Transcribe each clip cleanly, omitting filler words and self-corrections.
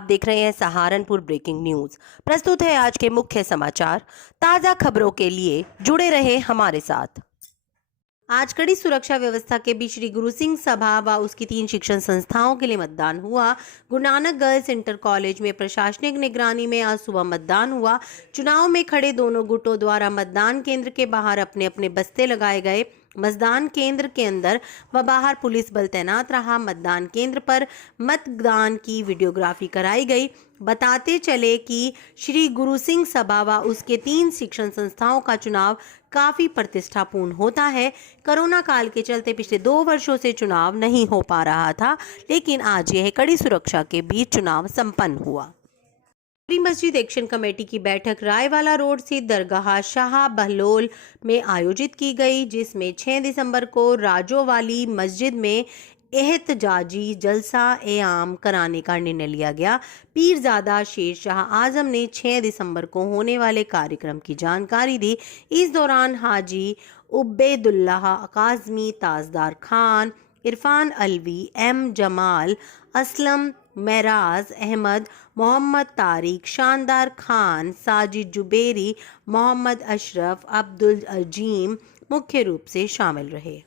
आप देख रहे हैं सहारनपुर ब्रेकिंग न्यूज। प्रस्तुत है आज के मुख्य समाचार। ताजा खबरों के लिए जुड़े रहे हमारे साथ। आज कड़ी सुरक्षा व्यवस्था के बीच श्री गुरु सिंह सभा व उसकी 3 शिक्षण संस्थाओं के लिए मतदान हुआ। Guru Nanak girls inter college में प्रशासनिक निगरानी में आज सुबह मतदान हुआ। चुनाव में खड़े दोनों गुटों द्वारा मतदान केंद्र के बाहर अपने अपने बस्ते लगाए गए। मतदान केंद्र के अंदर व बाहर पुलिस बल तैनात रहा। मतदान केंद्र पर मतदान की वीडियोग्राफी कराई गई। बताते चले कि श्री गुरु सिंह सभा व उसके 3 शिक्षण संस्थाओं का चुनाव काफी प्रतिष्ठापूर्ण होता है। कोरोना काल के चलते पिछले 2 वर्षों से चुनाव नहीं हो पा रहा था, लेकिन आज यह कड़ी सुरक्षा के बीच चुनाव संपन्न हुआ। मस्जिद एक्शन कमेटी की बैठक रायवाला रोड स्थित दरगाह शाह बहलोल में आयोजित की गई, जिसमें 6 दिसंबर को राजोवाली मस्जिद में एहतजाजी जलसा ए आम कराने का निर्णय लिया गया। पीरजादा शेर शाह आजम ने 6 दिसंबर को होने वाले कार्यक्रम की जानकारी दी। इस दौरान हाजी उब्बेदुल्लाह काज़मी, ताजदार खान, इरफान अलवी, एम जमाल, असलम, मेराज अहमद, मोहम्मद तारिक, शानदार खान, साजिद जुबेरी, मोहम्मद अशरफ, अब्दुल अजीम मुख्य रूप से शामिल रहे।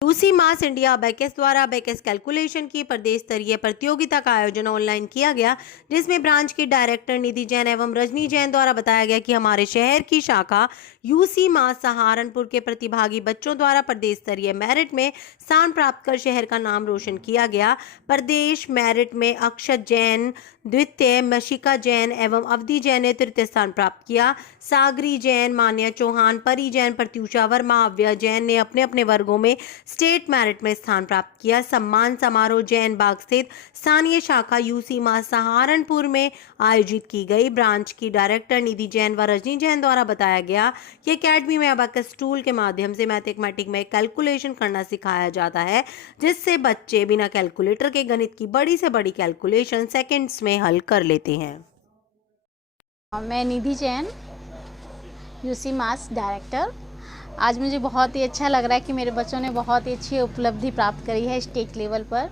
यूसी मास इंडिया अबेकस द्वारा अबेकस कैलकुलेशन की प्रदेश स्तरीय प्रतियोगिता का आयोजन ऑनलाइन किया गया, जिसमें ब्रांच की डायरेक्टर निधि जैन एवं रजनी जैन द्वारा बताया गया कि हमारे शहर की शाखा यूसी मास सहारनपुर के प्रतिभागी बच्चों द्वारा प्रदेश स्तरीय मेरिट में स्थान प्राप्त कर शहर का नाम रोशन किया गया। प्रदेश मेरिट में अक्षत जैन द्वितीय, मशिका जैन एवं अवधि जैन ने तृतीय स्थान प्राप्त किया। सागरी जैन, मान्या चौहान, परी जैन, प्रत्युषा वर्मा, अव्या जैन ने अपने अपने वर्गों में स्टेट मेरिट में स्थान प्राप्त किया। सम्मान समारोह जैन बाग स्थित स्थानीय शाखा यूसी मास सहारनपुर में आयोजित की गई। ब्रांच की डायरेक्टर निधि जैन व रजनी जैन द्वारा बताया गया कि एकेडमी में अबेकस टूल के माध्यम से मैथमेटिक्स में कैलकुलेशन करना सिखाया जाता है, जिससे बच्चे बिना कैलकुलेटर के गणित की बड़ी से बड़ी कैलकुलेशन सेकंड्स में हल कर लेते हैं। मैं निधि जैन, यूसी मास डायरेक्टर। आज मुझे बहुत ही अच्छा लग रहा है कि मेरे बच्चों ने बहुत ही अच्छी उपलब्धि प्राप्त करी है स्टेट लेवल पर।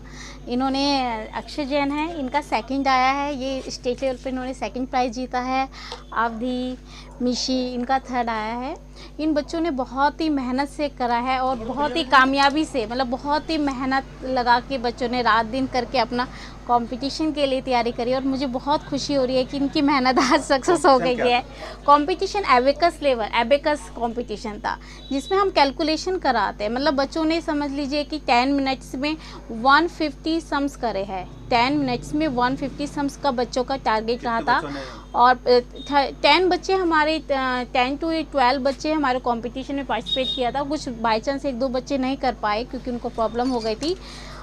इन्होंने अक्षय जैन है, इनका सेकंड आया है, ये स्टेट लेवल पर इन्होंने सेकंड प्राइज़ जीता है। अवधि, मिशी इनका थर्ड आया है। इन बच्चों ने बहुत ही मेहनत से करा है और बहुत ही कामयाबी से, मतलब बहुत ही मेहनत लगा के बच्चों ने रात दिन करके अपना कंपटीशन के लिए तैयारी करी और मुझे बहुत खुशी हो रही है कि इनकी मेहनत आज सक्सेस हो गई है। Competition abacus level, abacus competition था जिसमें हम कैलकुलेशन कराते हैं। मतलब बच्चों ने समझ लीजिए कि 10 मिनट्स में 150 सम्स करे हैं। 10 मिनट्स में 150 सम्स का बच्चों का टारगेट रहा था और 10 बच्चे हमारे 10 to 12 बच्चे हमारे कंपटीशन में पार्टिसिपेट किया था। कुछ बाई चांस 1-2 बच्चे नहीं कर पाए क्योंकि उनको प्रॉब्लम हो गई थी।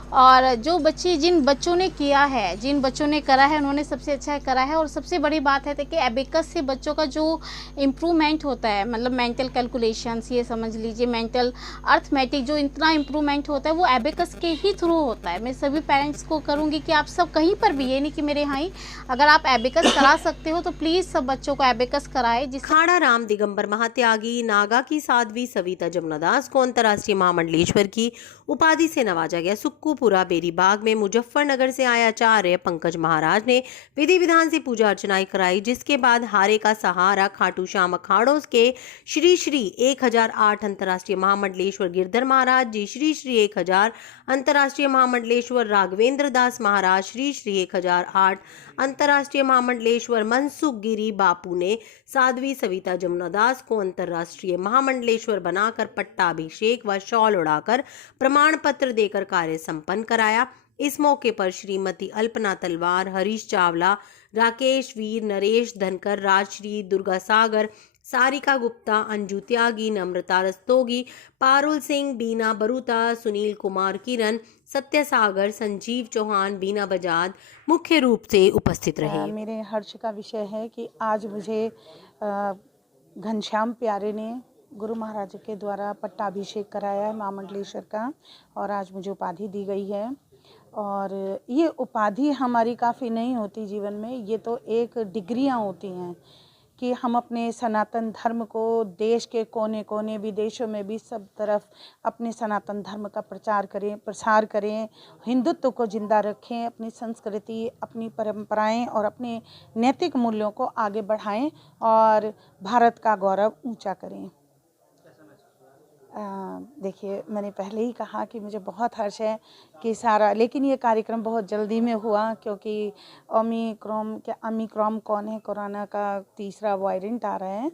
और जो बच्चे, जिन बच्चों ने किया है, जिन बच्चों ने करा है, उन्होंने सबसे अच्छा करा है। और सबसे बड़ी बात है कि एबेकस से बच्चों का जो इम्प्रूवमेंट होता है, मतलब मेंटल कैलकुलेशंस, ये समझ लीजिए मेंटल अर्थमेटिक, जो इतना इम्प्रूवमेंट होता है वो एबेकस के ही थ्रू होता है। मैं सभी पेरेंट्स को करूँगी कि आप सब कहीं पर भी, ये नहीं कि मेरे यहाँ ही, अगर आप एबेकस करा सकते हो तो प्लीज़ सब बच्चों को एबेकस कराए। खाड़ा राम दिगंबर महात्यागी नागा की साध्वी सविता जमुनादास को अंतर्राष्ट्रीय महामंडलेश्वर की उपाधि से नवाजा गया। सुक्कूपुरा बेरीबाग में मुजफ्फरनगर से आए आचार्य पंकज महाराज ने विधि विधान से पूजा अर्चना कराई, जिसके बाद हारे का सहारा खाटू श्याम अखाड़ों के श्री श्री 1008 अंतर्राष्ट्रीय महामंडलेश्वर गिरधर महाराज जी, श्री श्री 1000 अंतर्राष्ट्रीय महामंडलेश्वर राघवेंद्र दास महाराज, श्री श्री 1008 अंतर्राष्ट्रीय महामंडलेश्वर मनसुख गिरी बापू ने साध्वी सविता जमुनादास को अंतर्राष्ट्रीय महामंडलेश्वर बनाकर पट्टाभिषेक व शॉल उड़ाकर प्रमाण पत्र देकर कार्य संपन्न कराया। इस मौके पर श्रीमती अल्पना तलवार, हरीश चावला, राकेश वीर, नरेश धनकर, राजश्री, दुर्गा सागर, सारिका गुप्ता, अंजू त्यागी, नम्रता रस्तोगी, पारुल सिंह, बीना बरूता, सुनील कुमार किरण, सत्य सागर, संजीव चौहान, बीना बजाज मुख्य रूप से उपस्थित रहे। मेरे हर्ष का विषय है कि आज मुझे घनश्याम प्यारे ने गुरु महाराज के द्वारा पट्टाभिषेक कराया है महामंडलेश्वर का, और आज मुझे उपाधि दी गई है। और ये उपाधि हमारी काफ़ी नहीं होती जीवन में, ये तो एक डिग्रियां होती हैं कि हम अपने सनातन धर्म को देश के कोने कोने विदेशों में भी सब तरफ अपने सनातन धर्म का प्रसार करें, हिंदुत्व को जिंदा रखें, अपनी संस्कृति, अपनी परंपराएं और अपने नैतिक मूल्यों को आगे बढ़ाएं और भारत का गौरव ऊंचा करें। देखिए, मैंने पहले ही कहा कि मुझे बहुत हर्ष है कि लेकिन ये कार्यक्रम बहुत जल्दी में हुआ, क्योंकि ओमिक्रॉन कौन है, कोरोना का तीसरा वेरिएंट आ रहा है,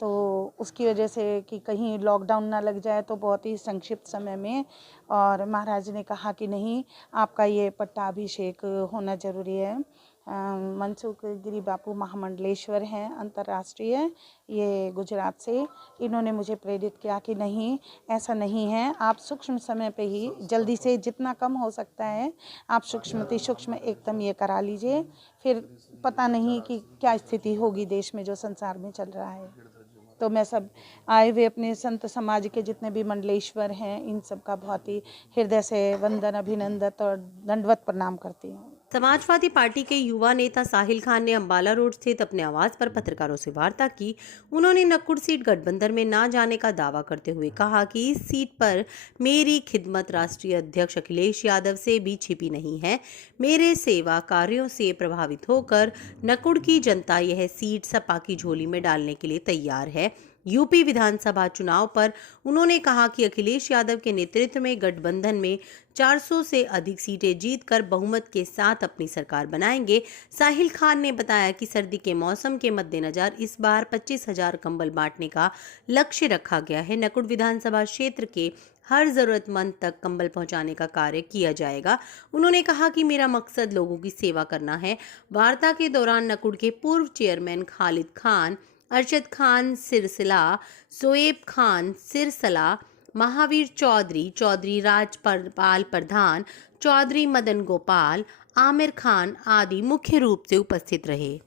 तो उसकी वजह से कि कहीं लॉकडाउन ना लग जाए, तो बहुत ही संक्षिप्त समय में और महाराज ने कहा कि नहीं, आपका ये पट्टाभिषेक होना ज़रूरी है। मनसुख गिरी बापू महामंडलेश्वर हैं, अंतर्राष्ट्रीय, ये गुजरात से। इन्होंने मुझे प्रेरित किया कि नहीं, ऐसा नहीं है, आप सूक्ष्म समय पे ही जल्दी से जितना कम हो सकता है आप सूक्ष्म एकदम ये करा लीजिए, फिर पता नहीं कि क्या स्थिति होगी देश में जो संसार में चल रहा है। तो मैं सब आए हुए अपने संत समाज के जितने भी मंडलेश्वर हैं, इन सब का बहुत ही हृदय से वंदन, अभिनंदन और दंडवत प्रणाम करती हूँ। समाजवादी पार्टी के युवा नेता साहिल खान ने अंबाला रोड स्थित अपने आवास पर पत्रकारों से वार्ता की। उन्होंने नक्कुड़ सीट गठबंधन में ना जाने का दावा करते हुए कहा कि इस सीट पर मेरी खिदमत राष्ट्रीय अध्यक्ष अखिलेश यादव से भी छिपी नहीं है। मेरे सेवा कार्यों से प्रभावित होकर नक्कुड़ की जनता यह सीट सपा की झोली में डालने के लिए तैयार है। यूपी विधानसभा चुनाव पर उन्होंने कहा कि अखिलेश यादव के नेतृत्व में गठबंधन में 400 से अधिक सीटें जीतकर बहुमत के साथ अपनी सरकार बनाएंगे। साहिल खान ने बताया कि सर्दी के मौसम के मद्देनजर इस बार 25,000 कंबल बांटने का लक्ष्य रखा गया है। नक्कुड़ विधानसभा क्षेत्र के हर जरूरतमंद तक कंबल पहुंचाने का कार्य किया जाएगा। उन्होंने कहा कि मेरा मकसद लोगों की सेवा करना है। वार्ता के दौरान नक्कुड़ के पूर्व चेयरमैन खालिद खान, अरशद खान सिरसिला, सोएब खान सिरसला, महावीर चौधरी, चौधरी राजपाल प्रधान, चौधरी मदन गोपाल, आमिर खान आदि मुख्य रूप से उपस्थित रहे।